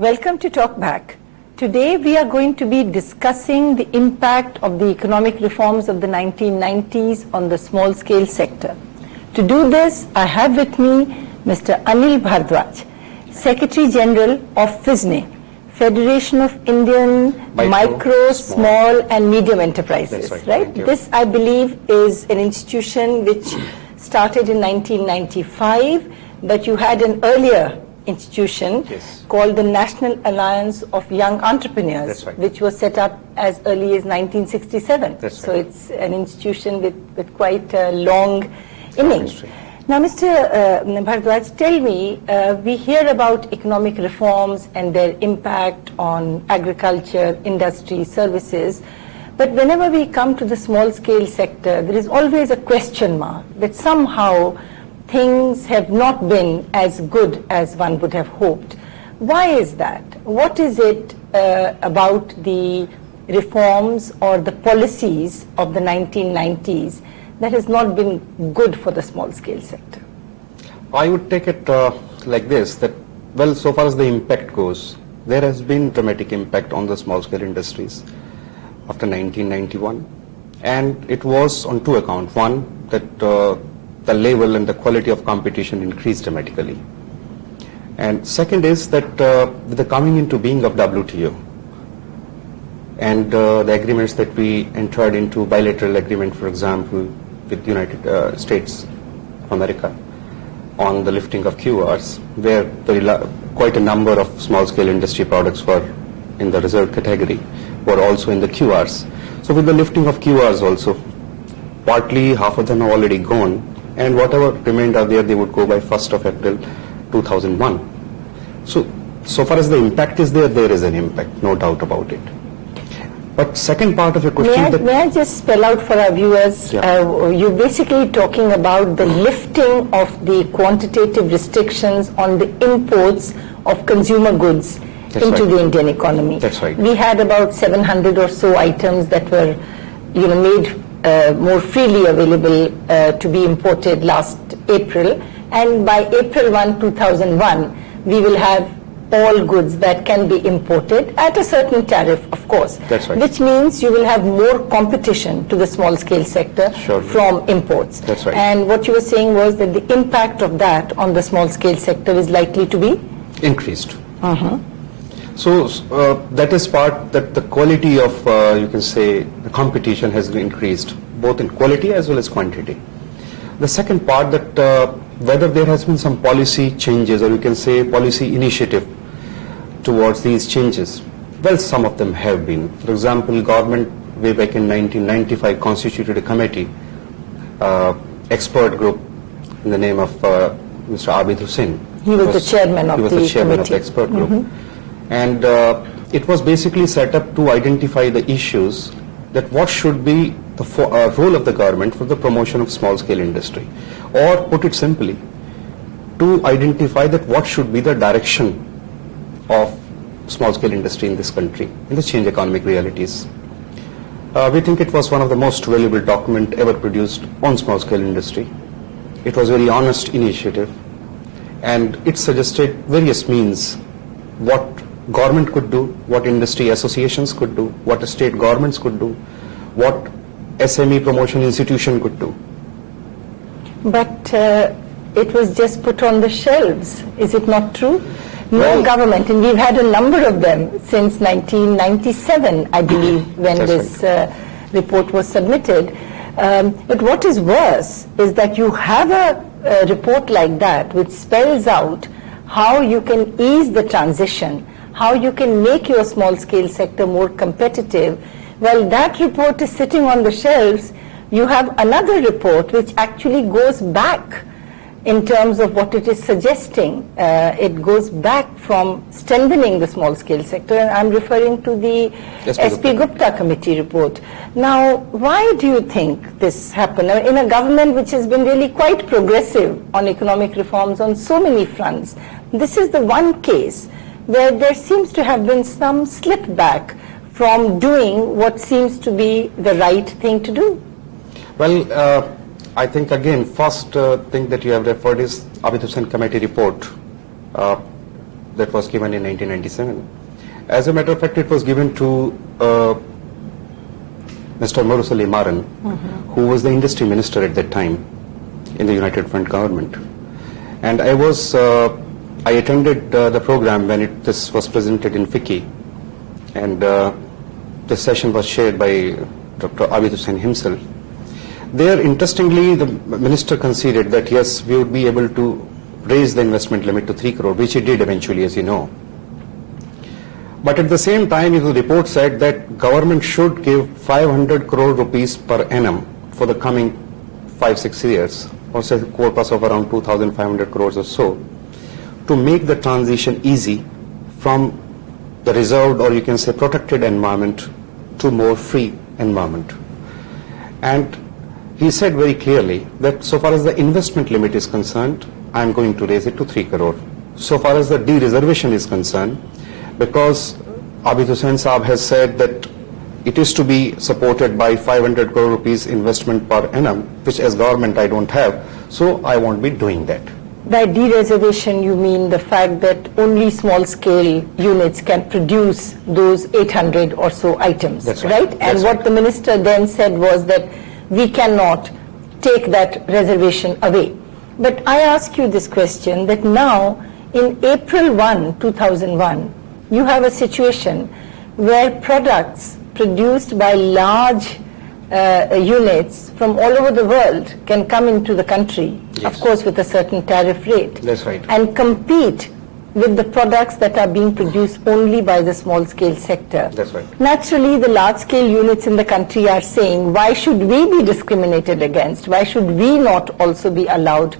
Welcome to Talk Back. Today we are going to be discussing the impact of the economic reforms of the 1990s on the small-scale sector. To do this, I have with me Mr. Anil Bhardwaj, Secretary General of FISNE, Federation of Indian Micro, Small and Medium Enterprises. That's right? This, I believe, is an institution which started in 1995, but you had an earlier institution called the National Alliance of Young Entrepreneurs, which was set up as early as 1967. So it's an institution with quite a long innings. Now, Mr. Bhardwaj, tell me, we hear about economic reforms and their impact on agriculture, industry, services, but whenever we come to the small-scale sector, there is always a question mark that somehow things have not been as good as one would have hoped. Why is that? What is it about the reforms or the policies of the 1990s that has not been good for the small-scale sector? I would take it like this, that, well, so far as the impact goes, there has been dramatic impact on the small-scale industries after 1991. And it was on two accounts. One, that the level and the quality of competition increased dramatically. And second is that with the coming into being of WTO and the agreements that we entered into, bilateral agreement, for example, with the United States of America on the lifting of QRs, where quite a number of small-scale industry products were in the reserved category, were also in the QRs. So with the lifting of QRs also, partly half of them are already gone, and whatever remained are there, they would go by 1st of April 2001. So far as the impact is there, there is an impact, no doubt about it. But second part of your question... May I just spell out for our viewers, you're basically talking about the lifting of the quantitative restrictions on the imports of consumer goods into the Indian economy. That's right. We had about 700 or so items that were made more freely available to be imported last April, and by April 1, 2001, we will have all goods that can be imported at a certain tariff, of course. That's right. Which means you will have more competition to the small-scale sector from imports. That's right. And what you were saying was that the impact of that on the small-scale sector is likely to be? Increased. So that is part that the quality of, you can say, the competition has increased, both in quality as well as quantity. The second part, that whether there has been some policy changes, or you can say policy initiative towards these changes. Well, some of them have been. For example, government way back in 1995 constituted a committee, expert group in the name of Mr. Abid Hussain. He was the chairman of the committee. He was the chairman of the expert group. And it was basically set up to identify the issues, that what should be the role of the government for the promotion of small-scale industry. Or put it simply, to identify that what should be the direction of small-scale industry in this country, in the changed economic realities. We think it was one of the most valuable documents ever produced on small-scale industry. It was a very honest initiative, and it suggested various means what government could do, what industry associations could do, what state governments could do, what SME promotion institution could do. But it was just put on the shelves, is it not true? No government, and we've had a number of them since 1997, I believe, when this report was submitted. But what is worse is that you have a report like that which spells out how you can ease the transition, how you can make your small-scale sector more competitive. Well, that report is sitting on the shelves. You have another report which actually goes back in terms of what it is suggesting. It goes back from strengthening the small-scale sector, and I'm referring to the SP Gupta committee report. Now, why do you think this happened? In a government which has been really quite progressive on economic reforms on so many fronts, this is the one case where there seems to have been some slip back from doing what seems to be the right thing to do. Well, I think, again, first thing that you have referred is Abid Hussain committee report. that was given in 1997. As a matter of fact, it was given to Mr. Marusali Maran, who was the industry minister at that time in the United Front government. And I attended the program when this was presented in FICCI, and the session was chaired by Dr. Abid Hussain himself. There, interestingly, the minister conceded that yes, we would be able to raise the investment limit to 3 crore, which it did eventually, as you know. But at the same time, the report said that government should give 500 crore rupees per annum for the coming 5-6 years, or say a corpus of around 2,500 crores or so, to make the transition easy from the reserved, or you can say protected environment, to more free environment. And he said very clearly that so far as the investment limit is concerned, I am going to raise it to 3 crore. So far as the de-reservation is concerned, because Abid Hussain Saab has said that it is to be supported by 500 crore rupees investment per annum, which as government I don't have, so I won't be doing that. By de-reservation, you mean the fact that only small-scale units can produce those 800 or so items, That's right? That's And what right. the minister then said was that we cannot take that reservation away. But I ask you this question, that now in April 1, 2001, you have a situation where products produced by large units from all over the world can come into the country, Yes. of course with a certain tariff rate, That's right. and compete with the products that are being produced only by the small scale sector. That's right. Naturally, the large scale units in the country are saying, why should we be discriminated against? Why should we not also be allowed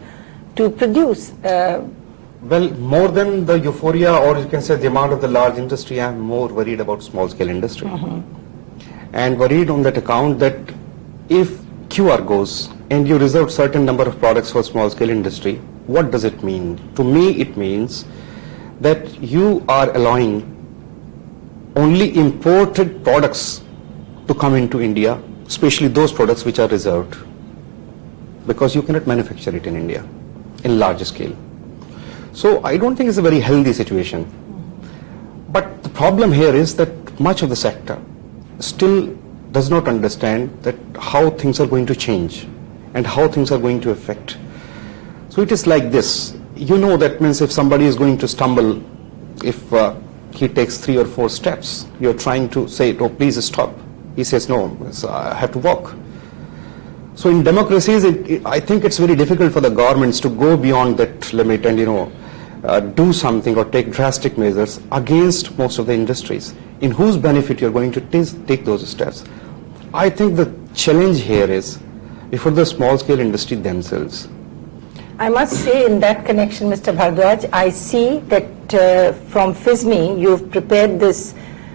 to produce? Well, more than the euphoria, or you can say the amount of the large industry, I am more worried about small scale industry. And worried on that account that if QR goes and you reserve certain number of products for small scale industry, what does it mean? To me, it means that you are allowing only imported products to come into India, especially those products which are reserved, because you cannot manufacture it in India in large scale. So I don't think it's a very healthy situation. But the problem here is that much of the sector still does not understand that how things are going to change and how things are going to affect. So it is like this. You know, that means if somebody is going to stumble, if he takes 3 or 4 steps, you're trying to say, oh, please stop. He says, no, I have to walk. So in democracies, I think it's very difficult for the governments to go beyond that limit and, do something or take drastic measures against most of the industries, in whose benefit you're going to take those steps. I think the challenge here is before the small-scale industry themselves. I must say in that connection, Mr. Bhardwaj, I see that from FISMI, you've prepared this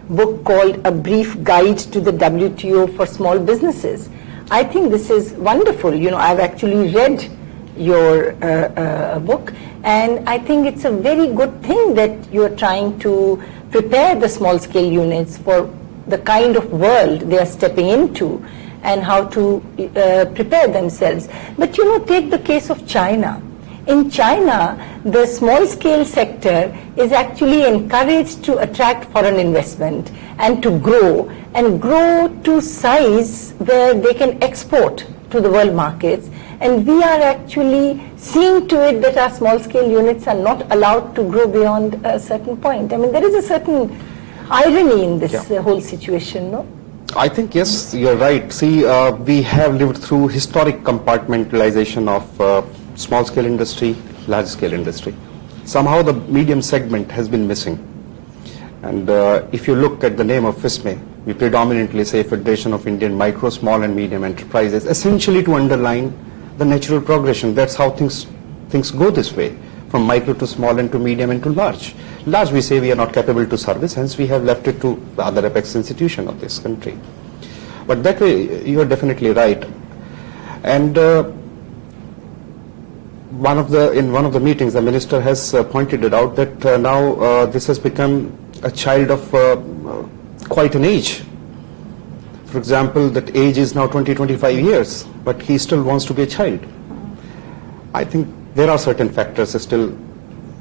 book called A Brief Guide to the WTO for Small Businesses. I think this is wonderful. I've actually read your book, and I think it's a very good thing that you're trying to prepare the small-scale units for the kind of world they are stepping into and how to prepare themselves. But take the case of China. In China, the small-scale sector is actually encouraged to attract foreign investment and to grow to size where they can export to the world markets. And we are actually seeing to it that our small-scale units are not allowed to grow beyond a certain point. I mean, there is a certain irony in this whole situation, no? I think, yes, you're right. See, we have lived through historic compartmentalization of small-scale industry, large-scale industry. Somehow the medium segment has been missing. And if you look at the name of FISME, we predominantly say Federation of Indian Micro, Small and Medium Enterprises, essentially to underline the natural progression. That's how things go this way, from micro to small and to medium and to large. Large, we say we are not capable to service, hence we have left it to the other apex institution of this country. But that way, you are definitely right. And in one of the meetings, the minister has pointed it out that now this has become a child of quite an age. For example, that age is now 20-25 years, but he still wants to be a child. I think there are certain factors still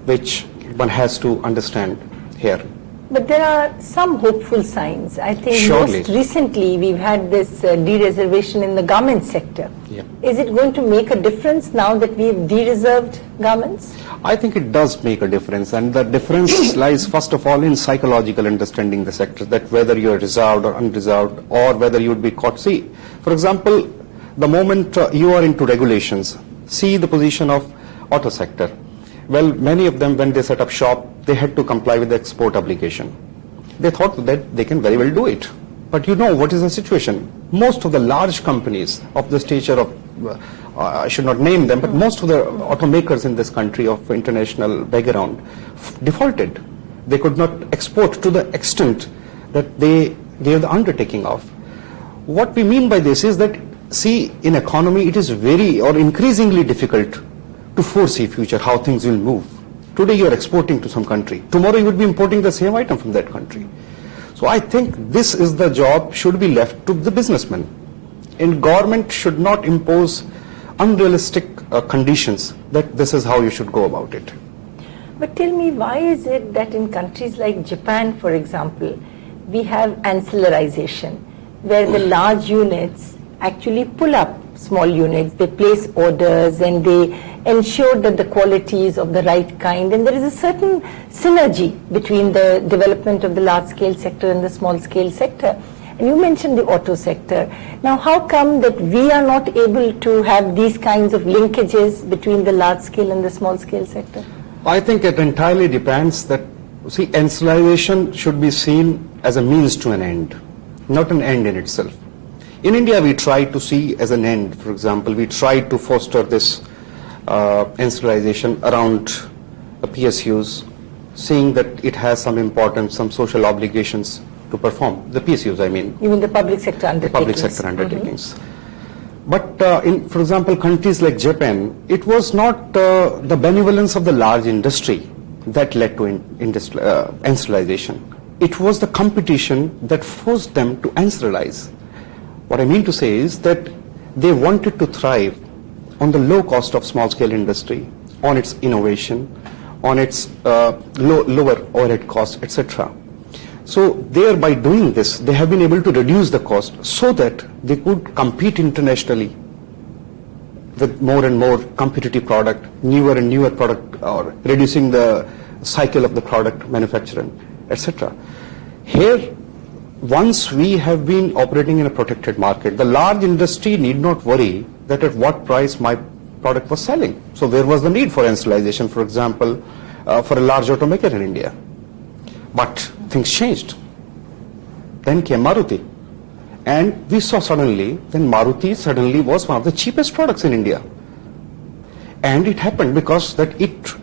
which one has to understand here. But there are some hopeful signs. I think Surely. most recently we've had this de-reservation in the garment sector. Yeah. Is it going to make a difference now that we've de-reserved garments? I think it does make a difference, and the difference lies first of all in psychological understanding the sector, that whether you're reserved or unreserved, or whether you would be caught. See, for example, the moment you are into regulations, see the position of auto sector. Well, many of them, when they set up shop, they had to comply with the export obligation. They thought that they can very well do it. But you know what is the situation? Most of the large companies of the stature of, I should not name them, but most of the automakers in this country of international background defaulted. They could not export to the extent that they gave the undertaking of. What we mean by this is that, see, in economy it is very or increasingly difficult to foresee future, how things will move. Today you are exporting to some country. Tomorrow you would be importing the same item from that country. So I think this is the job should be left to the businessmen. And government should not impose unrealistic conditions that this is how you should go about it. But tell me, why is it that in countries like Japan, for example, we have ancillarization, where the large units actually pull up small units, they place orders and they ensure that the quality is of the right kind, and there is a certain synergy between the development of the large scale sector and the small scale sector. And you mentioned the auto sector. Now, how come that we are not able to have these kinds of linkages between the large scale and the small scale sector? I think it entirely depends that, see, ancillarization should be seen as a means to an end, not an end in itself. In India, we try to see as an end. For example, we try to foster this ancillarization around the PSUs, seeing that it has some importance, some social obligations to perform. The PSUs, I mean. You mean the public sector undertakings? The public sector undertakings. But in, for example, countries like Japan, it was not the benevolence of the large industry that led to ancillarization. It was the competition that forced them to ancillarize. What I mean to say is that they wanted to thrive on the low cost of small scale industry, on its innovation, on its lower overhead costs, etc. So there, by doing this, they have been able to reduce the cost so that they could compete internationally with more and more competitive product, newer and newer product, or reducing the cycle of the product manufacturing, etc. Here, once we have been operating in a protected market, the large industry need not worry that at what price my product was selling. So there was the need for ancillarization, for example, for a large automaker in India. But things changed. Then came Maruti. And we saw suddenly, then Maruti suddenly was one of the cheapest products in India. And it happened because that it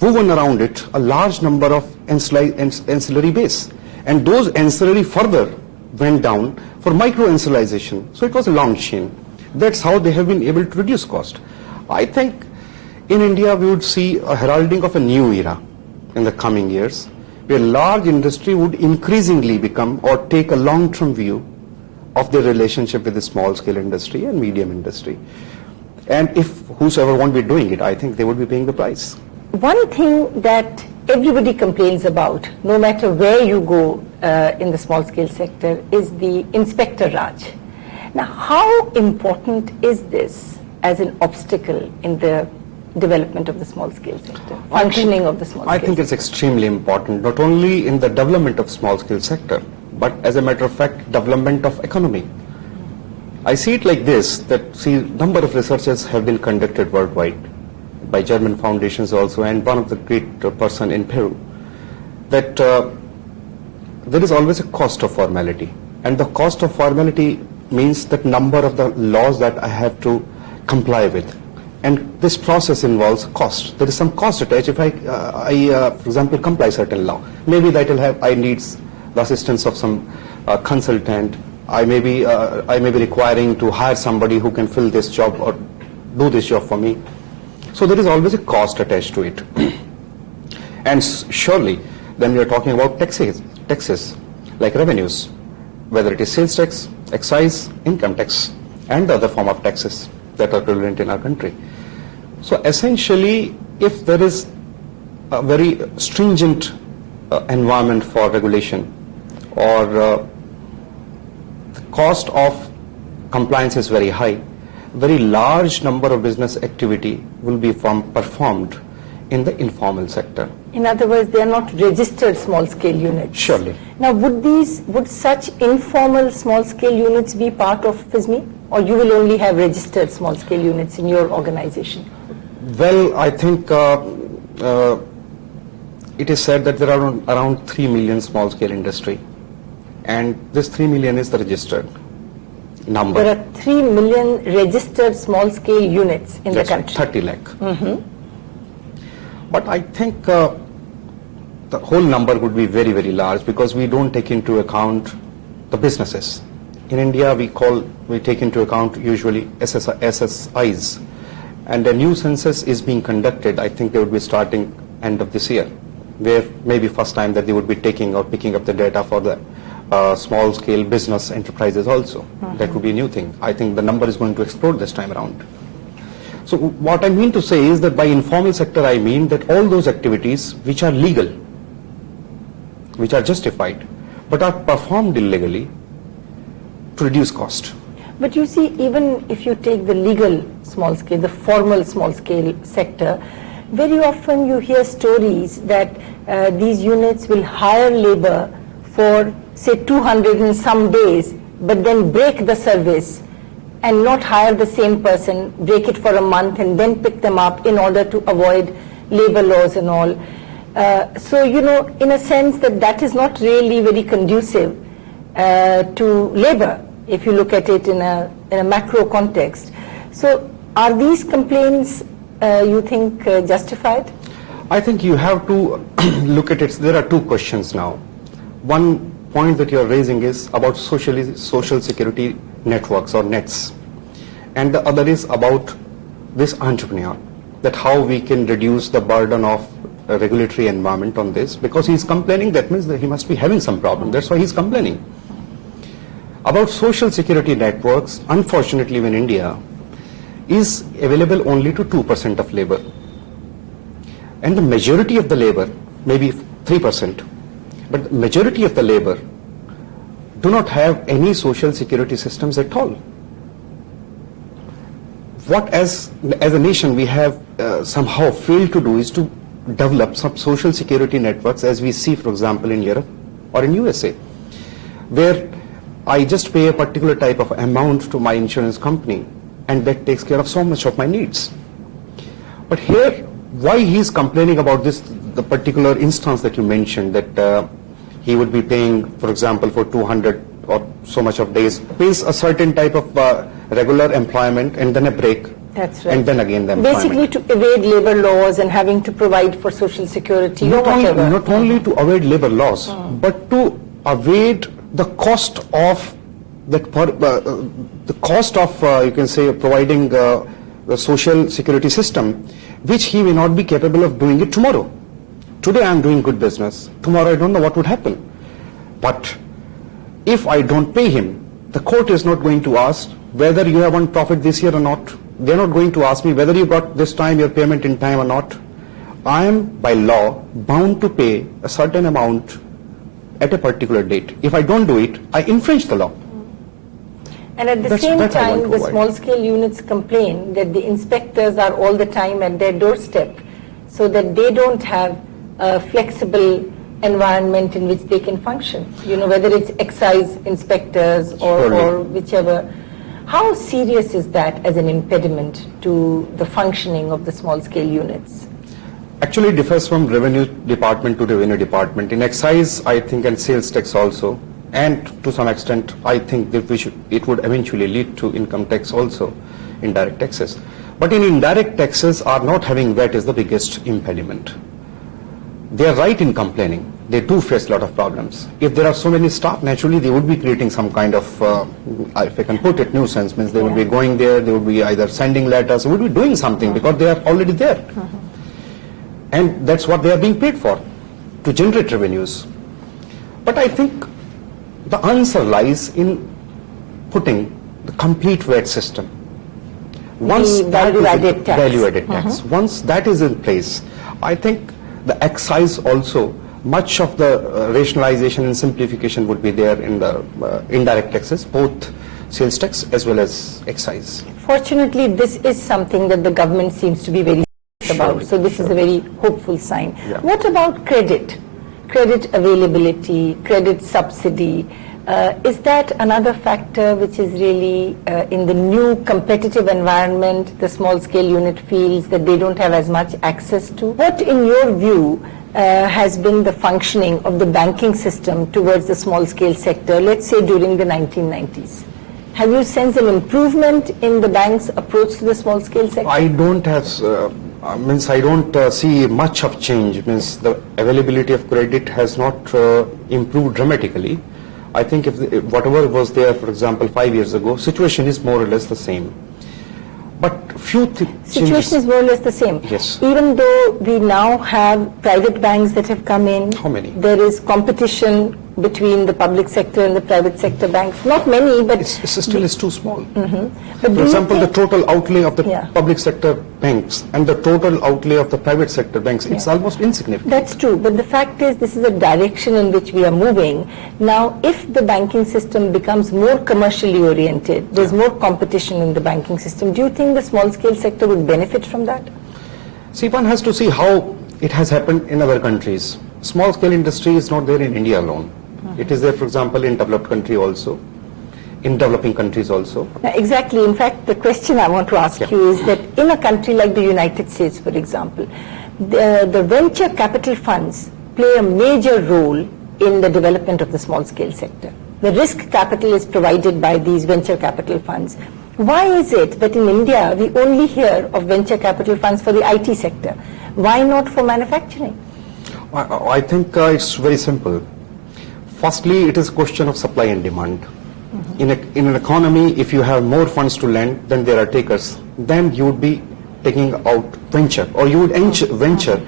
woven around it a large number of ancillary base. And those ancillary further went down for micro ancillarization. So it was a long chain. That's how they have been able to reduce cost. I think in India we would see a heralding of a new era in the coming years, where large industry would increasingly become or take a long-term view of their relationship with the small-scale industry and medium industry. And if whosoever won't be doing it, I think they would be paying the price. One thing that everybody complains about, no matter where you go in the small-scale sector, is the Inspector Raj. Now, how important is this as an obstacle in the development of the small-scale sector, functioning of the small-scale sector? I think it's extremely important, not only in the development of small-scale sector, but as a matter of fact, development of economy. I see it like this, that see, number of researches have been conducted worldwide by German foundations also, and one of the great person in Peru, that there is always a cost of formality. And the cost of formality means that number of the laws that I have to comply with. And this process involves cost. There is some cost attached. If I for example, comply certain law, maybe that will have, I need the assistance of some consultant. I may be requiring to hire somebody who can fill this job or do this job for me. So there is always a cost attached to it. And surely, then we are talking about taxes like revenues, whether it is sales tax, excise, income tax, and the other form of taxes that are prevalent in our country. So essentially, if there is a very stringent environment for regulation, or the cost of compliance is very high, very large number of business activity will be performed in the informal sector. In other words, they are not registered small-scale units. Surely. Now, would such informal small-scale units be part of FISME, or you will only have registered small-scale units in your organization? Well, I think it is said that there are around 3 million small-scale industry, and this 3 million is the registered number. There are 3 million registered small-scale units in the country. 30 lakh. But I think the whole number would be very, very large, because we don't take into account the businesses. In India, we take into account usually SSIs, and a new census is being conducted. I think they would be starting end of this year, where maybe first time that they would be taking or picking up the data for the small-scale business enterprises also. That would be a new thing. I think the number is going to explode this time around. So what I mean to say is that by informal sector, I mean that all those activities which are legal, which are justified, but are performed illegally to reduce cost. But you see, even if you take the legal small scale, the formal small scale sector, very often you hear stories that these units will hire labor for say 200 and some days, but then break the service and not hire the same person, break it for a month and then pick them up in order to avoid labor laws and all. So, you know, in a sense that is not really very conducive to labor, if you look at it in a macro context. So are these complaints, you think, justified? I think you have to look at it. There are two questions now. One point that you're raising is about social security networks or nets, and the other is about this entrepreneur, that how we can reduce the burden of a regulatory environment on this, because he's complaining. That means that he must be having some problem. That's why he's complaining. About social security networks, unfortunately in India, is available only to 2% of labor, and the majority of the labor, maybe 3%, but the majority of the labor do not have any social security systems at all. What as a nation we have somehow failed to do is to develop some social security networks, as we see, for example, in Europe or in USA, where I just pay a particular type of amount to my insurance company, and that takes care of so much of my needs. But here, why he's complaining about this, the particular instance that you mentioned, that he would be paying, for example, for 200 or so much of days, pays a certain type of regular employment and then a break. That's right. And then again the employment. Basically to evade labor laws and having to provide for social security or whatever. Not only to evade labor laws, but to evade the cost of that, the cost of you can say providing the social security system, which he may not be capable of doing it tomorrow. Today I am doing good business. Tomorrow I don't know what would happen. But if I don't pay him, the court is not going to ask whether you have earned profit this year or not. They're not going to ask me whether you got this time your payment in time or not. I am by law bound to pay a certain amount at a particular date. If I don't do it, I infringe the law. And at the same time, the small-scale units complain that the inspectors are all the time at their doorstep, so that they don't have a flexible environment in which they can function. You know, whether it's excise inspectors or whichever. How serious is that as an impediment to the functioning of the small-scale units? Actually, it differs from revenue department to revenue department. In excise, I think, and sales tax also, and to some extent, I think that it would eventually lead to income tax also, indirect taxes. But in indirect taxes, are not having VAT is the biggest impediment. They are right in complaining. They do face a lot of problems. If there are so many staff, naturally they would be creating some kind of, if I can put it, nuisance, means they would be going there, they would be either sending letters, would be doing something because they are already there. And that's what they are being paid for, to generate revenues. But I think the answer lies in putting the complete VAT system. Once that value-added tax. Once that is in place, I think the excise also, much of the rationalization and simplification would be there in the indirect taxes, both sales tax as well as excise. Fortunately, this is something that the government seems to be very serious about, so this is a very hopeful sign. Yeah. What about credit? Credit availability, credit subsidy, is that another factor which is really in the new competitive environment the small scale unit feels that they don't have as much access to? What in your view has been the functioning of the banking system towards the small scale sector, let's say during the 1990s? Have you sensed an improvement in the bank's approach to the small scale sector? I don't have, I don't see much of change. Means the availability of credit has not improved dramatically. I think if whatever was there, for example, 5 years ago, situation is more or less the same. But few Situation is more or less the same. Yes. Even though we now have private banks that have come in. How many? There is competition between the public sector and the private sector banks. Not many, but... It still is too small. Mm-hmm. But For example, the total outlay of the Yeah. public sector banks and the total outlay of the private sector banks, it's almost insignificant. That's true, but the fact is this is a direction in which we are moving. Now, if the banking system becomes more commercially oriented, there's more competition in the banking system, do you think the small scale sector would benefit from that? See, one has to see how it has happened in other countries. Small scale industry is not there in India alone. It is there, for example, in developed country also, in developing countries also. Now, exactly. In fact, the question I want to ask you is that in a country like the United States, for example, the venture capital funds play a major role in the development of the small scale sector. The risk capital is provided by these venture capital funds. Why is it that in India we only hear of venture capital funds for the IT sector? Why not for manufacturing? I think it's very simple. Firstly, it is a question of supply and demand. In an economy, if you have more funds to lend, then there are takers. Then you would be taking out venture, or you would venture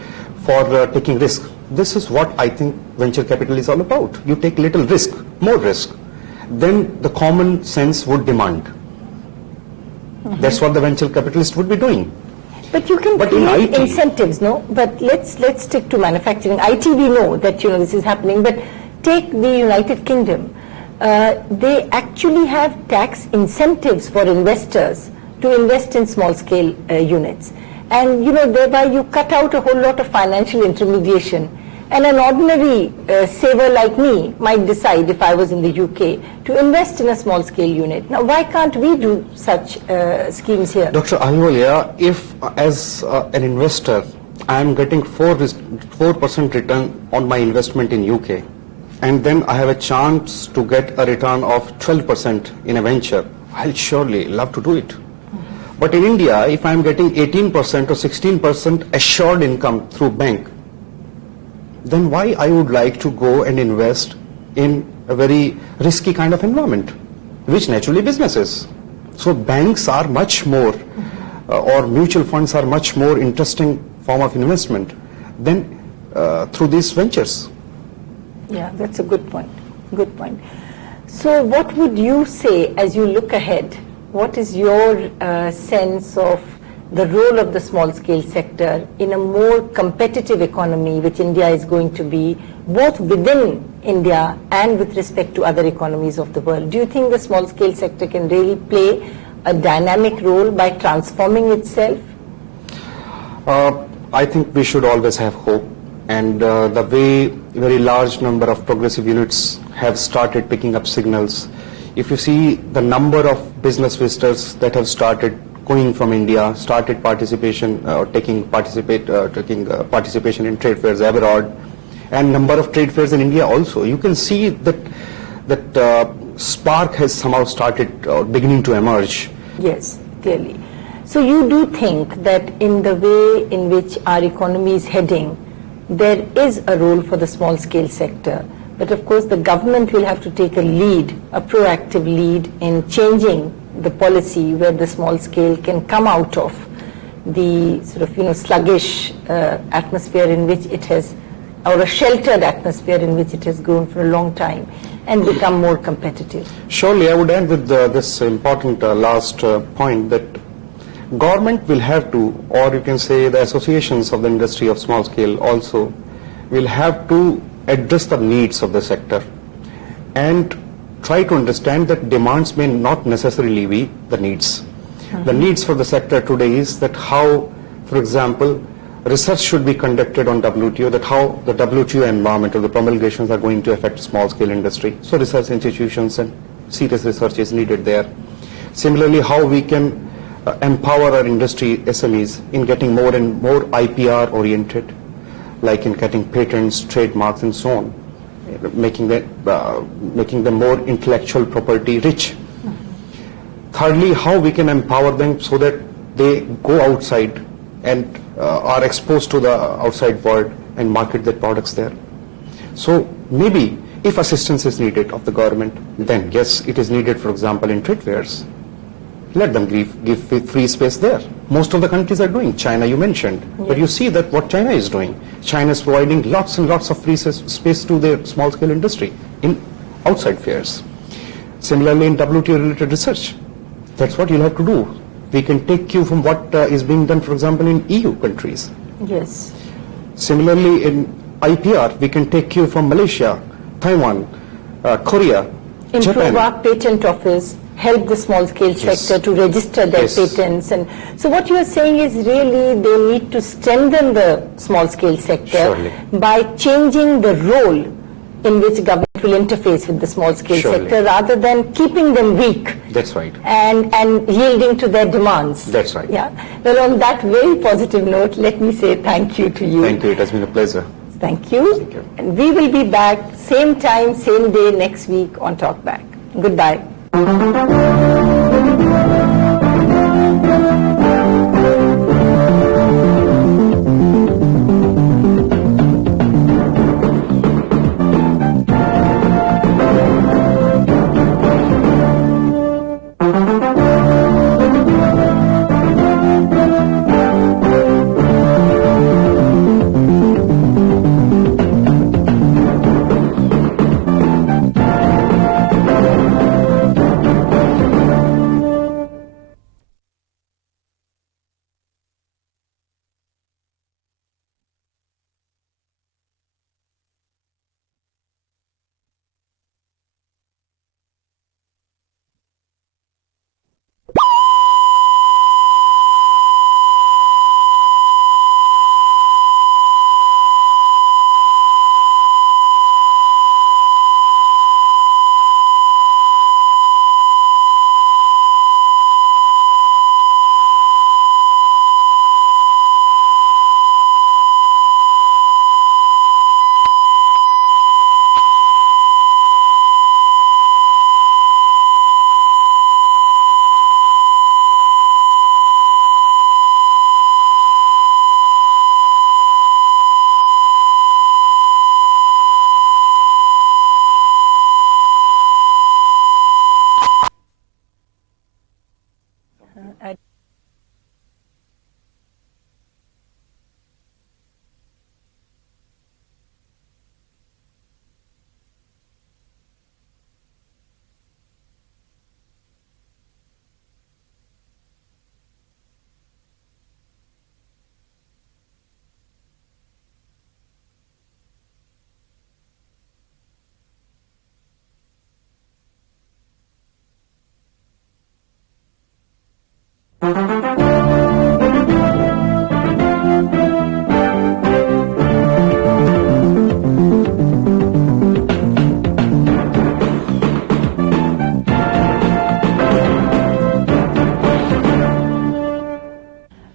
for taking risk. This is what I think venture capital is all about. You take little risk, more risk. Then the common sense would demand. That's what the venture capitalist would be doing. But you can create incentives, no? But let's stick to manufacturing. IT, we know that this is happening, but take the United Kingdom. They actually have tax incentives for investors to invest in small scale units. And thereby you cut out a whole lot of financial intermediation. And an ordinary saver like me might decide, if I was in the UK, to invest in a small scale unit. Now, why can't we do such schemes here? Dr. Ahluwalia, if as an investor I am getting 4% return on my investment in UK, and then I have a chance to get a return of 12% in a venture, I'll surely love to do it. But in India, if I'm getting 18% or 16% assured income through bank, then why I would like to go and invest in a very risky kind of environment, which naturally businesses. So banks are much more, or mutual funds are much more interesting form of investment than through these ventures. Yeah, that's a good point. Good point. So what would you say as you look ahead? What is your sense of the role of the small scale sector in a more competitive economy which India is going to be, both within India and with respect to other economies of the world? Do you think the small scale sector can really play a dynamic role by transforming itself? I think we should always have hope. And the way very large number of progressive units have started picking up signals, if you see the number of business visitors that have started going from India, started participation, taking participation in trade fairs abroad, and number of trade fairs in India also, you can see that spark has somehow started beginning to emerge. Yes, clearly. So you do think that in the way in which our economy is heading, there is a role for the small scale sector, but of course the government will have to take a lead, a proactive lead in changing the policy where the small scale can come out of the sort of sluggish atmosphere in which it has, or a sheltered atmosphere in which it has grown for a long time, and become more competitive. Surely, I would end with this important last point, that Government will have to, or you can say the associations of the industry of small scale also, will have to address the needs of the sector and try to understand that demands may not necessarily be the needs. The needs for the sector today is that how, for example, research should be conducted on WTO, that how the WTO environment or the promulgations are going to affect small scale industry. So research institutions and serious research is needed there. Similarly, how we can empower our industry SMEs in getting more and more IPR oriented, like in getting patents, trademarks and so on, making them more intellectual property rich. Thirdly, how we can empower them so that they go outside and are exposed to the outside world and market their products there. So maybe if assistance is needed of the government, then yes, it is needed, for example, in trade fairs. Let them give free space there. Most of the countries are doing. China you mentioned. Yes. But you see that what China is doing. China is providing lots and lots of free space to their small scale industry in outside fairs. Similarly in WTO related research. That's what you'll have to do. We can take cue from what is being done, for example, in EU countries. Yes. Similarly in IPR, we can take cue from Malaysia, Taiwan, Korea, Improve Japan. our patent office, help the small scale sector to register their patents. And so what you are saying is really they need to strengthen the small scale sector by changing the role in which government will interface with the small scale sector rather than keeping them weak. That's right. And yielding to their demands. That's right. Yeah. Well, on that very positive note, let me say thank you to you. Thank you. It has been a pleasure. Thank you. Thank you. And we will be back same time, same day next week on Talkback. Goodbye.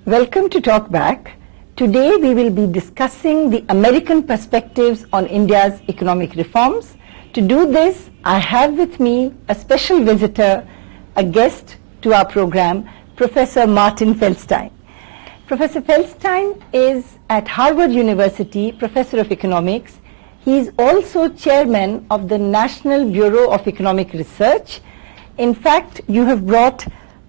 Welcome to Talkback. Today we will be discussing the American perspectives on India's economic reforms. To do this, I have with me a special visitor, a guest to our program, Professor Martin Feldstein. Professor Feldstein is at Harvard University, Professor of Economics. He is also chairman of the National Bureau of Economic Research. In fact, you have brought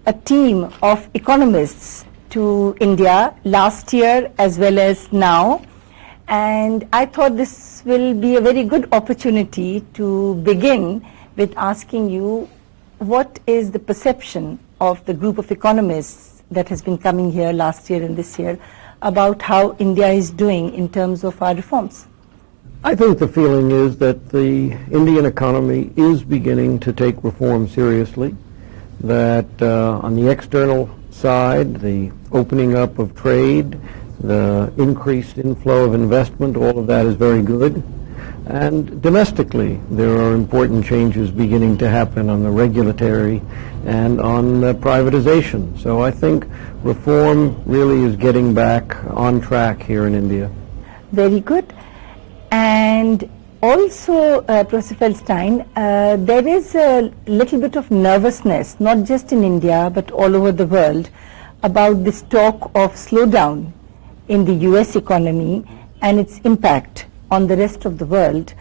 a team of economists to India last year as well as now, and I thought this will be a very good opportunity to begin with asking you what is the perception of the group of economists that has been coming here last year and this year about how India is doing in terms of our reforms? I think the feeling is that the Indian economy is beginning to take reform seriously, that on the external side, the opening up of trade, the increased inflow of investment, all of that is very good. And domestically, there are important changes beginning to happen on the regulatory and on privatization. So I think reform really is getting back on track here in India. Very good. And also, Professor Feldstein, there is a little bit of nervousness, not just in India, but all over the world, about this talk of slowdown in the US economy and its impact on the rest of the world.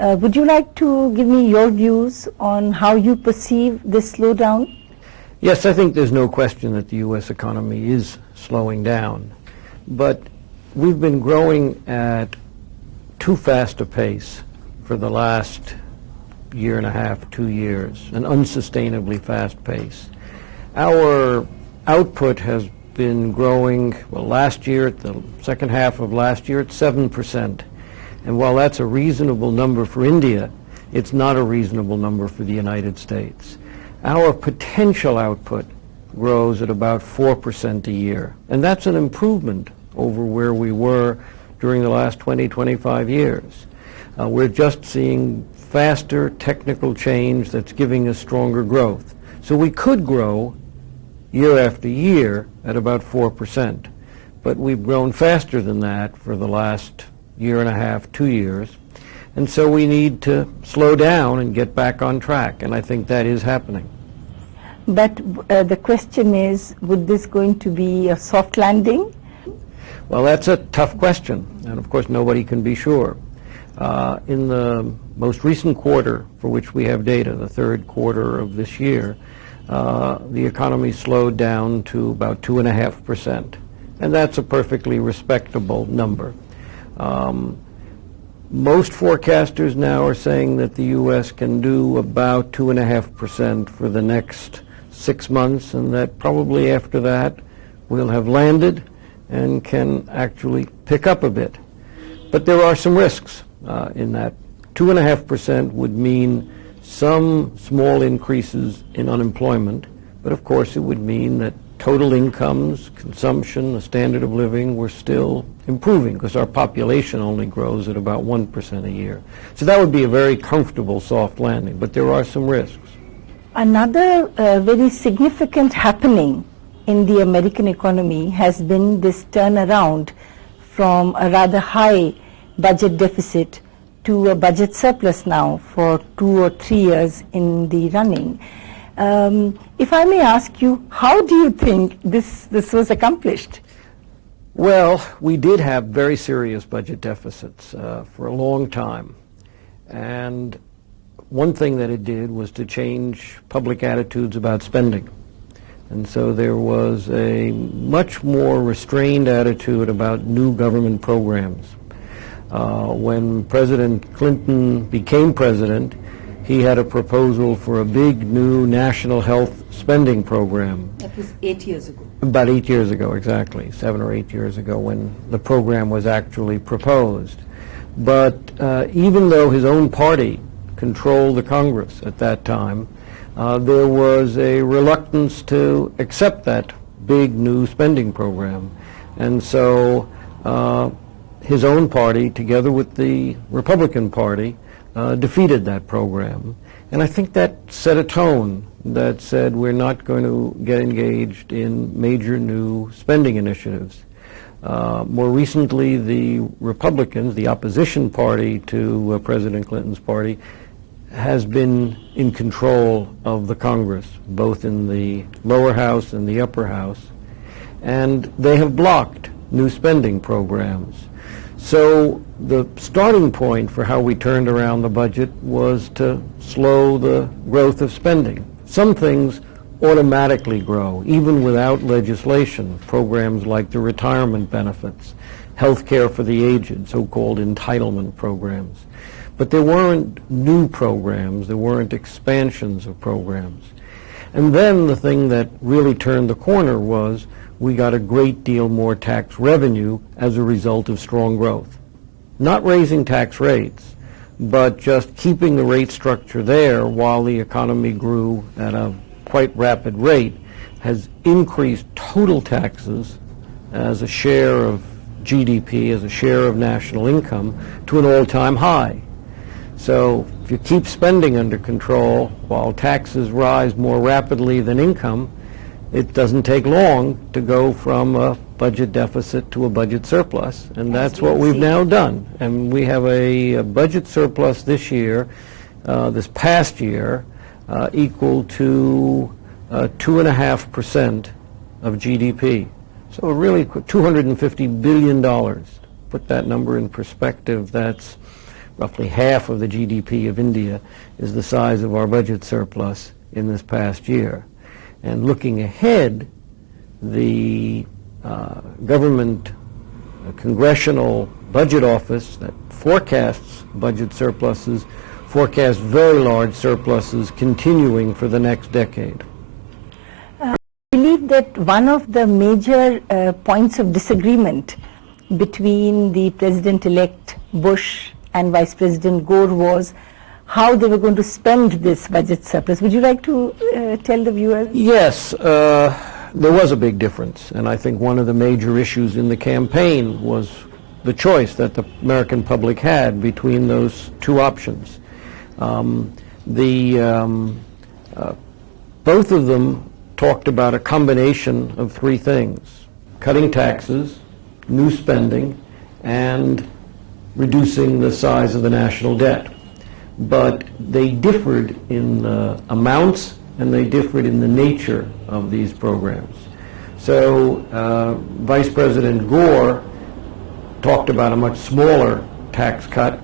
Would you like to give me your views on how you perceive this slowdown? Yes, I think there's no question that the U.S. economy is slowing down. But we've been growing at too fast a pace for the last year and a half, 2 years, an unsustainably fast pace. Our output has been growing, well, last year, at the second half of last year, at 7%. And while that's a reasonable number for India, it's not a reasonable number for the United States. Our potential output grows at about 4% a year. And that's an improvement over where we were during the last 20, 25 years. We're just seeing faster technical change that's giving us stronger growth. So we could grow year after year at about 4%. But we've grown faster than that for the last year and a half, 2 years. And so we need to slow down and get back on track. And I think that is happening. But the question is, would this going to be a soft landing? Well, that's a tough question. And of course, nobody can be sure. In the most recent quarter for which we have data, the third quarter of this year, the economy slowed down to about 2.5%. And that's a perfectly respectable number. Most forecasters now are saying that the U.S. can do about 2.5% for the next 6 months, and that probably after that we'll have landed and can actually pick up a bit. But there are some risks in that. 2.5% would mean some small increases in unemployment, but of course it would mean that total incomes, consumption, the standard of living were still improving because our population only grows at about 1% a year. So that would be a very comfortable soft landing, but there are some risks. Another very significant happening in the American economy has been this turnaround from a rather high budget deficit to a budget surplus now for 2 or 3 years in the running. If I may ask you, how do you think this was accomplished? Well, we did have very serious budget deficits for a long time. And one thing that it did was to change public attitudes about spending. And so there was a much more restrained attitude about new government programs. When President Clinton became president, he had a proposal for a big new national health spending program. That was 8 years ago. About 8 years ago, exactly, 7 or 8 years ago when the program was actually proposed. But even though his own party controlled the Congress at that time, there was a reluctance to accept that big new spending program. And so his own party, together with the Republican Party, defeated that program. And I think that set a tone that said we're not going to get engaged in major new spending initiatives. More recently, the Republicans, the opposition party to President Clinton's party, has been in control of the Congress, both in the lower house and the upper house, and they have blocked new spending programs. So the starting point for how we turned around the budget was to slow the growth of spending. Some things automatically grow, even without legislation, programs like the retirement benefits, health care for the aged, so-called entitlement programs. But there weren't new programs, there weren't expansions of programs. And then the thing that really turned the corner was we got a great deal more tax revenue as a result of strong growth. Not raising tax rates, but just keeping the rate structure there while the economy grew at a quite rapid rate has increased total taxes as a share of GDP, as a share of national income, to an all-time high. So if you keep spending under control while taxes rise more rapidly than income, it doesn't take long to go from a budget deficit to a budget surplus, and that's what we've now done. And we have a budget surplus this year, this past year, equal to 2.5% of GDP. So really $250 billion. To put that number in perspective, that's roughly half of the GDP of India is the size of our budget surplus in this past year. And looking ahead, the government Congressional Budget Office that forecasts budget surpluses forecasts very large surpluses continuing for the next decade. I believe that one of the major points of disagreement between the President-elect Bush and Vice President Gore was how they were going to spend this budget surplus. Would you like to tell the viewers? Yes, there was a big difference, and I think one of the major issues in the campaign was the choice that the American public had between those two options. Both of them talked about a combination of three things: cutting taxes, new spending, and reducing the size of the national debt. But they differed in the amounts and they differed in the nature of these programs. So Vice President Gore talked about a much smaller tax cut,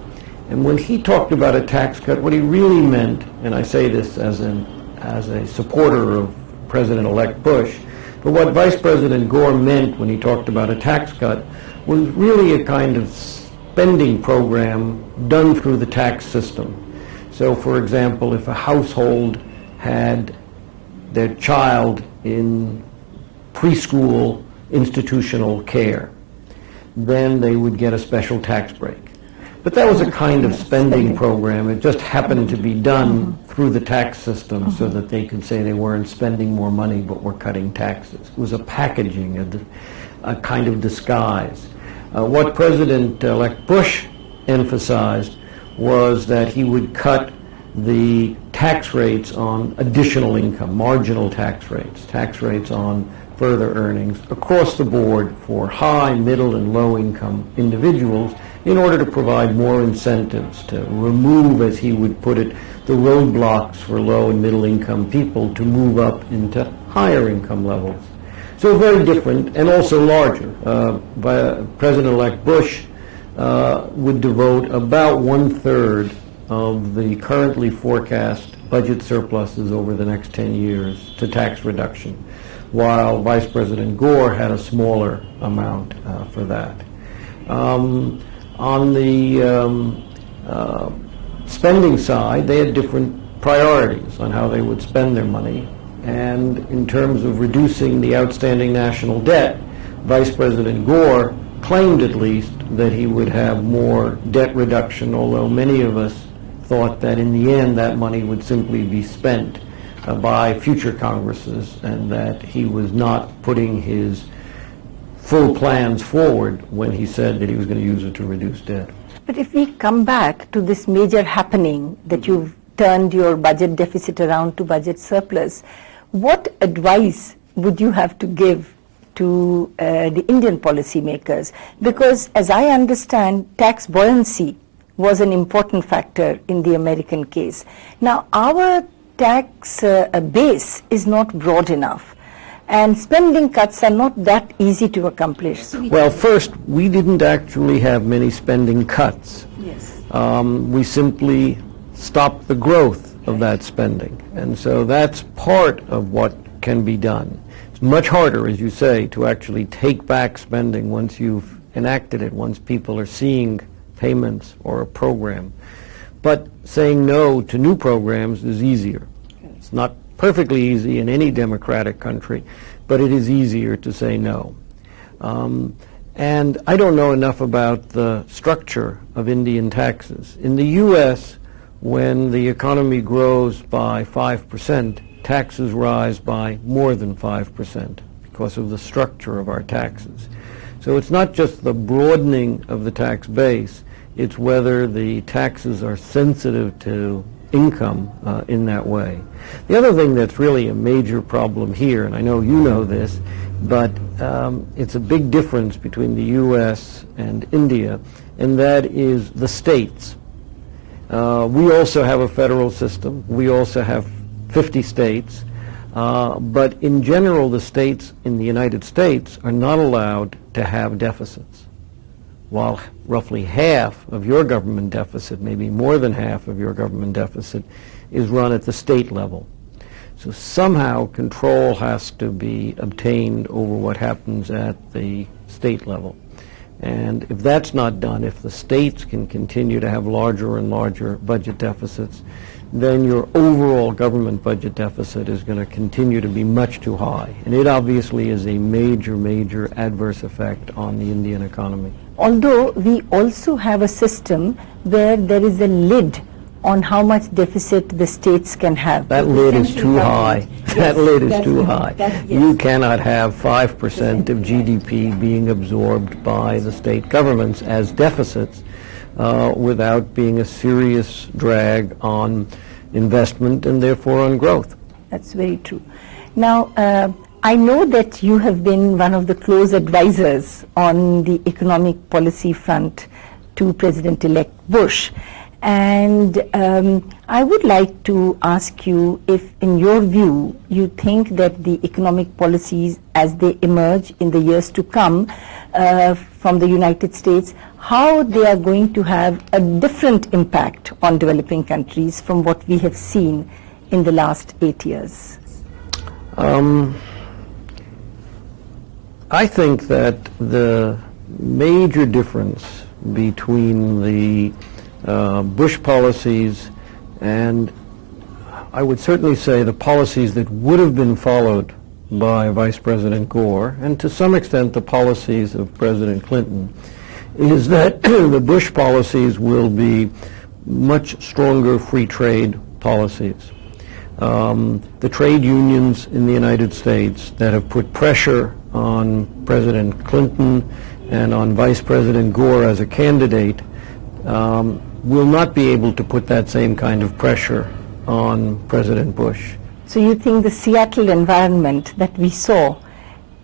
and when he talked about a tax cut, what he really meant, and I say this as a supporter of President-elect Bush, but what Vice President Gore meant when he talked about a tax cut was really a kind of spending program done through the tax system. So, for example, if a household had their child in preschool institutional care, then they would get a special tax break. But that was a kind of spending program. It just happened to be done through the tax system so that they could say they weren't spending more money but were cutting taxes. It was a packaging, a kind of disguise. What President-elect Bush emphasized was that he would cut the tax rates on additional income, marginal tax rates on further earnings across the board for high, middle, and low income individuals in order to provide more incentives to remove, as he would put it, the roadblocks for low and middle income people to move up into higher income levels. So very different and also larger. President-elect Bush would devote about 1/3 of the currently forecast budget surpluses over the next 10 years to tax reduction, while Vice President Gore had a smaller amount for that. On the spending side, they had different priorities on how they would spend their money. And in terms of reducing the outstanding national debt, Vice President Gore claimed at least that he would have more debt reduction, although many of us thought that in the end that money would simply be spent by future Congresses and that he was not putting his full plans forward when he said that he was going to use it to reduce debt. But if we come back to this major happening that you've turned your budget deficit around to budget surplus, what advice would you have to give to the Indian policymakers? Because as I understand, tax buoyancy was an important factor in the American case. Now, our tax base is not broad enough, and spending cuts are not that easy to accomplish. Well, first, we didn't actually have many spending cuts. Yes. We simply stopped the growth of that spending. And so that's part of what can be done. It's much harder, as you say, to actually take back spending once you've enacted it, once people are seeing payments or a program. But saying no to new programs is easier. It's not perfectly easy in any democratic country, but it is easier to say no. And I don't know enough about the structure of Indian taxes. In the U.S., when the economy grows by 5%, taxes rise by more than 5% because of the structure of our taxes. So it's not just the broadening of the tax base, it's whether the taxes are sensitive to income in that way. The other thing that's really a major problem here, and I know you know this, but it's a big difference between the U.S. and India, and that is the states. We also have a federal system. We also have 50 states. But in general, the states in the United States are not allowed to have deficits. While roughly half of your government deficit, maybe more than half of your government deficit, is run at the state level. So somehow control has to be obtained over what happens at the state level. And if that's not done, if the states can continue to have larger and larger budget deficits, then your overall government budget deficit is going to continue to be much too high. And it obviously is a major, major adverse effect on the Indian economy. Although we also have a system where there is a lid on how much deficit the states can have. That lid is too high. That lid is too high. You cannot have 5% of GDP being absorbed by the state governments as deficits without being a serious drag on investment and therefore on growth. That's very true. Now, I know that you have been one of the close advisors on the economic policy front to President-elect Bush. And I would like to ask you if, in your view, you think that the economic policies as they emerge in the years to come from the United States, how they are going to have a different impact on developing countries from what we have seen in the last 8 years? I think that the major difference between the Bush policies and I would certainly say the policies that would have been followed by Vice President Gore and to some extent the policies of President Clinton is that the Bush policies will be much stronger free trade policies. The trade unions in the United States that have put pressure on President Clinton and on Vice President Gore as a candidate will not be able to put that same kind of pressure on President Bush. So you think the Seattle environment that we saw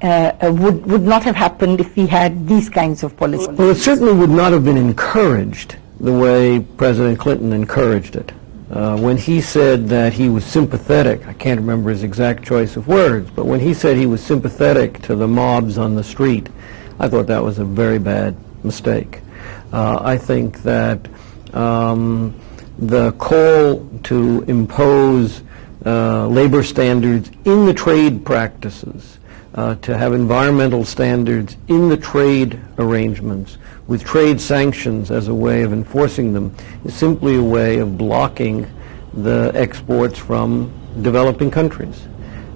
would not have happened if we had these kinds of policies? Well, it certainly would not have been encouraged the way President Clinton encouraged it. When he said that he was sympathetic, I can't remember his exact choice of words, but when he said he was sympathetic to the mobs on the street, I thought that was a very bad mistake. I think that the call to impose labor standards in the trade practices, to have environmental standards in the trade arrangements, with trade sanctions as a way of enforcing them, is simply a way of blocking the exports from developing countries.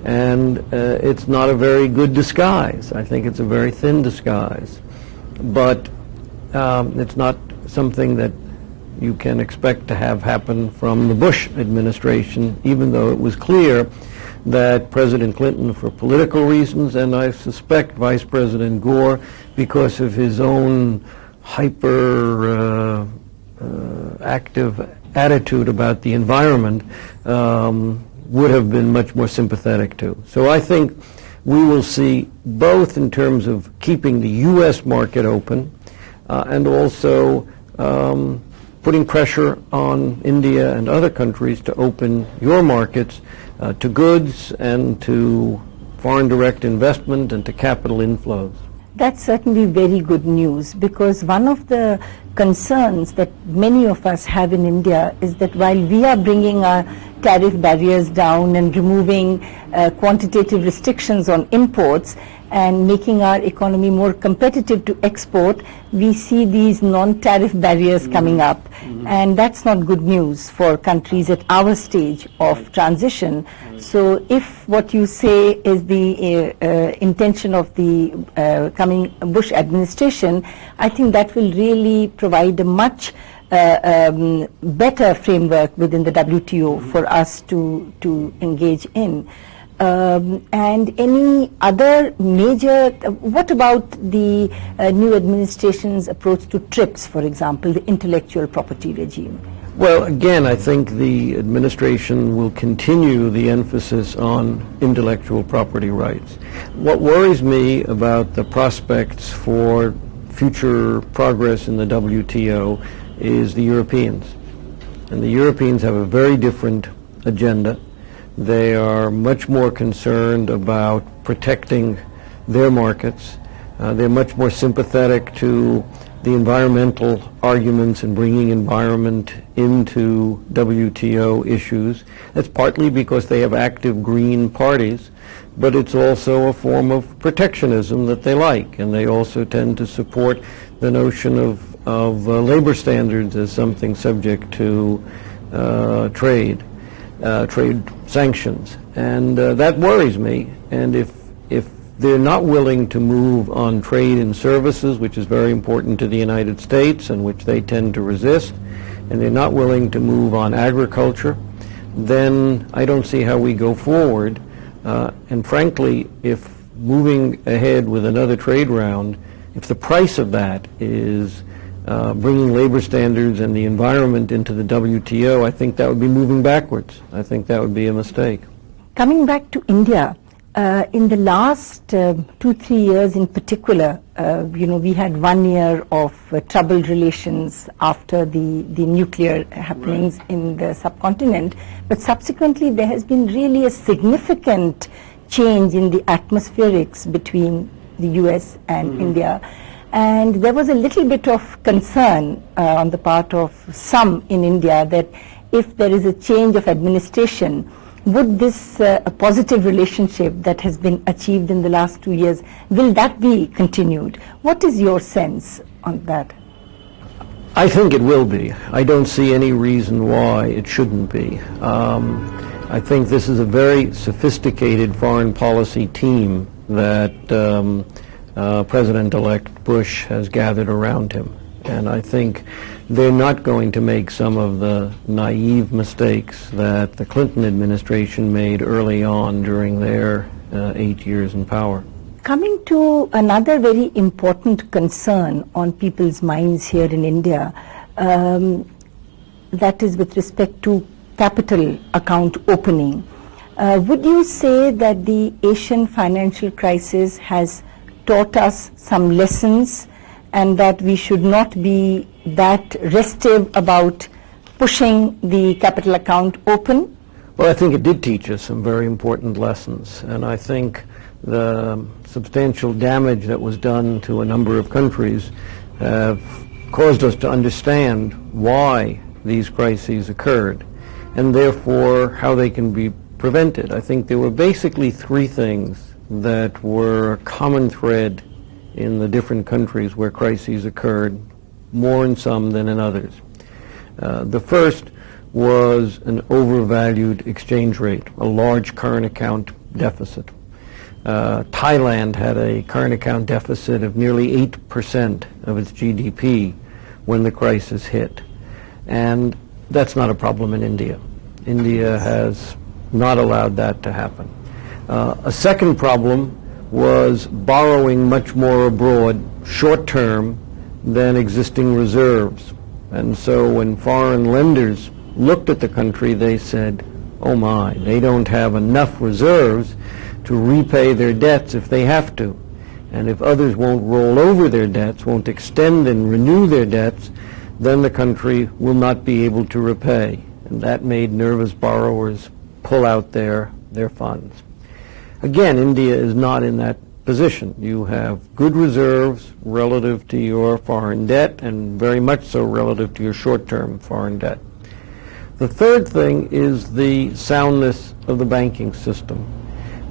And it's not a very good disguise. I think it's a very thin disguise. But it's not something that you can expect to have happen from the Bush administration, even though it was clear that President Clinton, for political reasons, and I suspect Vice President Gore, because of his own hyper active attitude about the environment, would have been much more sympathetic to. So I think we will see both in terms of keeping the U.S. market open and also putting pressure on India and other countries to open your markets to goods and to foreign direct investment and to capital inflows. That's certainly very good news, because one of the concerns that many of us have in India is that while we are bringing our tariff barriers down and removing quantitative restrictions on imports, and making our economy more competitive to export, we see these non-tariff barriers coming up. And that's not good news for countries at our stage of transition. So if what you say is the intention of the coming Bush administration, I think that will really provide a much better framework within the WTO for us to engage in. And any other major, what about the new administration's approach to TRIPS, for example, the intellectual property regime? Well, again, I think the administration will continue the emphasis on intellectual property rights. What worries me about the prospects for future progress in the WTO is the Europeans. And the Europeans have a very different agenda. They are much more concerned about protecting their markets. They're much more sympathetic to the environmental arguments and bringing environment into WTO issues. That's partly because they have active green parties, but it's also a form of protectionism that they like, and they also tend to support the notion of labor standards as something subject to trade sanctions, and that worries me. And if they're not willing to move on trade and services, which is very important to the United States and which they tend to resist, and they're not willing to move on agriculture, then I don't see how we go forward. And frankly, if moving ahead with another trade round, if the price of that is bringing labor standards and the environment into the WTO, I think that would be moving backwards. I think that would be a mistake. Coming back to India, in the last 2-3 years in particular, we had 1 year of troubled relations after the nuclear happenings in the subcontinent, but subsequently there has been really a significant change in the atmospherics between the US and India. And there was a little bit of concern on the part of some in India that if there is a change of administration, would this positive relationship that has been achieved in the last 2 years, will that be continued? What is your sense on that? I think it will be. I don't see any reason why it shouldn't be. I think this is a very sophisticated foreign policy team that President-elect Bush has gathered around him. And I think they're not going to make some of the naive mistakes that the Clinton administration made early on during their 8 years in power. Coming to another very important concern on people's minds here in India, that is with respect to capital account opening. Would you say that the Asian financial crisis has taught us some lessons and that we should not be that restive about pushing the capital account open? Well, I think it did teach us some very important lessons, and I think the substantial damage that was done to a number of countries have caused us to understand why these crises occurred and therefore how they can be prevented. I think there were basically 3 things that were a common thread in the different countries where crises occurred, more in some than in others. The first was an overvalued exchange rate, a large current account deficit. Thailand had a current account deficit of nearly 8% of its GDP when the crisis hit. And that's not a problem in India. India has not allowed that to happen. A second problem was borrowing much more abroad, short-term, than existing reserves. And so when foreign lenders looked at the country, they said, oh my, they don't have enough reserves to repay their debts if they have to. And if others won't roll over their debts, won't extend and renew their debts, then the country will not be able to repay. And that made nervous borrowers pull out their funds. Again, India is not in that position. You have good reserves relative to your foreign debt and very much so relative to your short-term foreign debt. The third thing is the soundness of the banking system.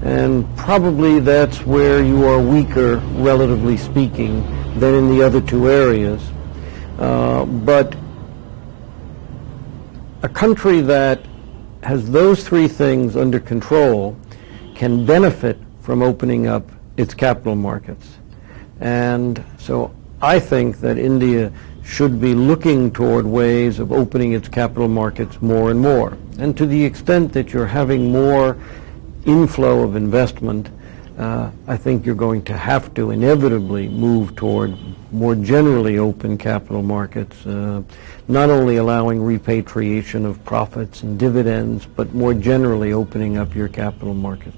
And probably that's where you are weaker, relatively speaking, than in the other two areas. But a country that has those three things under control can benefit from opening up its capital markets. And so I think that India should be looking toward ways of opening its capital markets more and more. And to the extent that you're having more inflow of investment, I think you're going to have to inevitably move toward more generally open capital markets, not only allowing repatriation of profits and dividends, but more generally opening up your capital markets.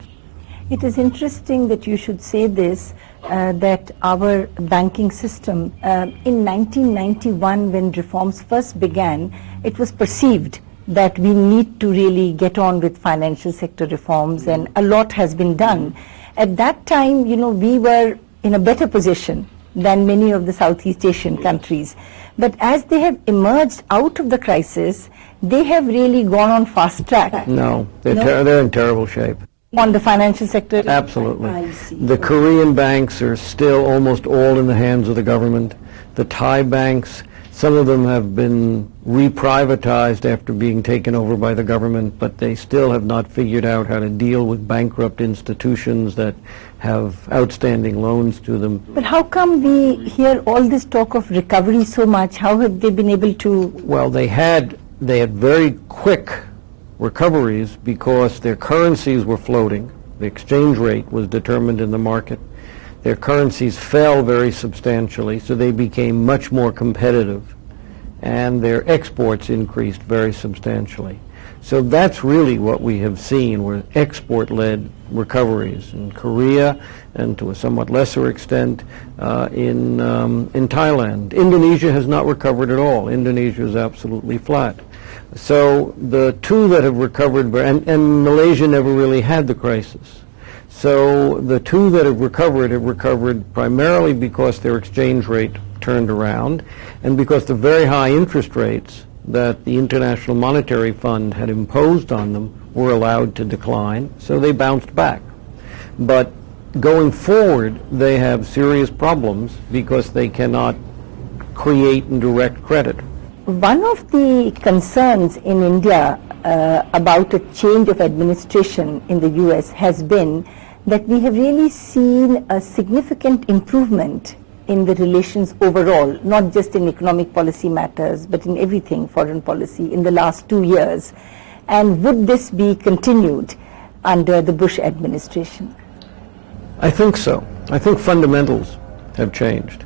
It is interesting that you should say this, that our banking system, in 1991 when reforms first began, it was perceived that we need to really get on with financial sector reforms, and a lot has been done. At that time, we were in a better position than many of the Southeast Asian countries. But as they have emerged out of the crisis, they have really gone on fast track. No, they're in terrible shape. On the financial sector? Absolutely. I see. The Korean banks are still almost all in the hands of the government. The Thai banks, some of them have been reprivatized after being taken over by the government, but they still have not figured out how to deal with bankrupt institutions that have outstanding loans to them. But how come we hear all this talk of recovery so much? How have they been able to? Well, they had very quick recoveries because their currencies were floating. The exchange rate was determined in the market. Their currencies fell very substantially, so they became much more competitive, and their exports increased very substantially. So that's really what we have seen, were export-led recoveries in Korea and to a somewhat lesser extent in Thailand. Indonesia has not recovered at all. Indonesia is absolutely flat. So the two that have recovered, and Malaysia never really had the crisis. So the two that have recovered primarily because their exchange rate turned around and because the very high interest rates that the International Monetary Fund had imposed on them were allowed to decline, so they bounced back. But going forward, they have serious problems because they cannot create and direct credit. One of the concerns in India about a change of administration in the US has been that we have really seen a significant improvement in the relations overall, not just in economic policy matters, but in everything, foreign policy, in the last 2 years. And would this be continued under the Bush administration? I think so. I think fundamentals have changed.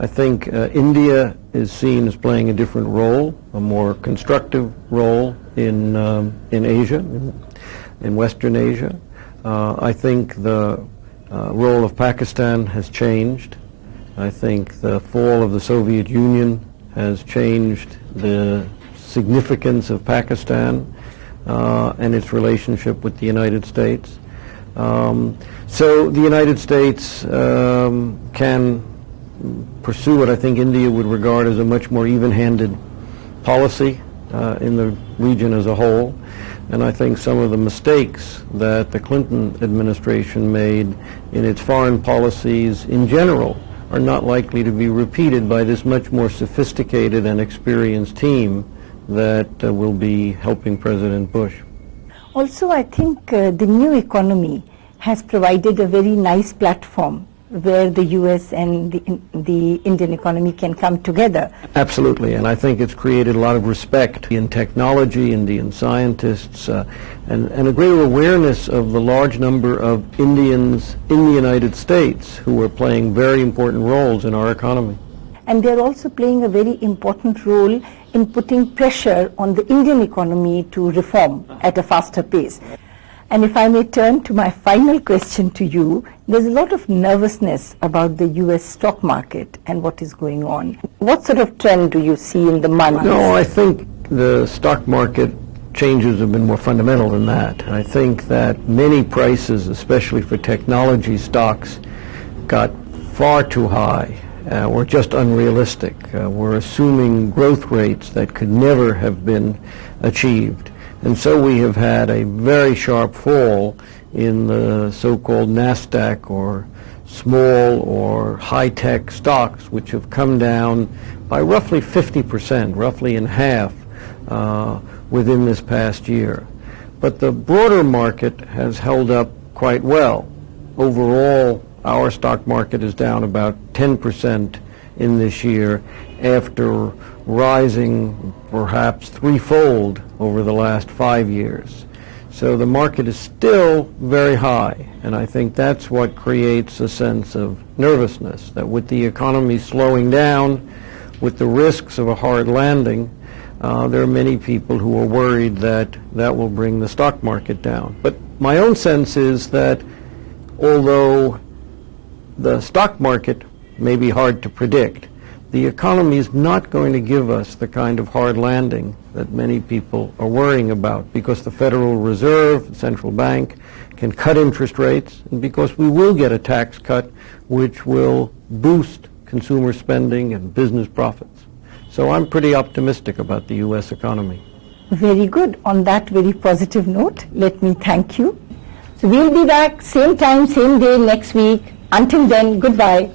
I think India is seen as playing a different role, a more constructive role in Asia, in Western Asia. I think the role of Pakistan has changed. I think the fall of the Soviet Union has changed the significance of Pakistan and its relationship with the United States. So the United States can pursue what I think India would regard as a much more even-handed policy in the region as a whole. And I think some of the mistakes that the Clinton administration made in its foreign policies in general are not likely to be repeated by this much more sophisticated and experienced team that will be helping President Bush. Also, I think the new economy has provided a very nice platform where the US and the Indian economy can come together. Absolutely, and I think it's created a lot of respect in technology, Indian scientists, and a greater awareness of the large number of Indians in the United States who are playing very important roles in our economy. And they're also playing a very important role in putting pressure on the Indian economy to reform at a faster pace. And if I may turn to my final question to you, there's a lot of nervousness about the US stock market and what is going on. What sort of trend do you see in the months? No, I think the stock market changes have been more fundamental than that. I think that many prices, especially for technology stocks, got far too high or just unrealistic. We're assuming growth rates that could never have been achieved. And so we have had a very sharp fall in the so-called NASDAQ or small or high-tech stocks, which have come down by roughly 50%, roughly in half within this past year. But the broader market has held up quite well. Overall, our stock market is down about 10% in this year after rising perhaps threefold over the last 5 years. So the market is still very high, and I think that's what creates a sense of nervousness, that with the economy slowing down, with the risks of a hard landing, there are many people who are worried that that will bring the stock market down. But my own sense is that although the stock market may be hard to predict, the economy is not going to give us the kind of hard landing that many people are worrying about, because the Federal Reserve, the central bank, can cut interest rates, and because we will get a tax cut which will boost consumer spending and business profits. So I'm pretty optimistic about the U.S. economy. Very good. On that very positive note, let me thank you. So we'll be back same time, same day next week. Until then, goodbye.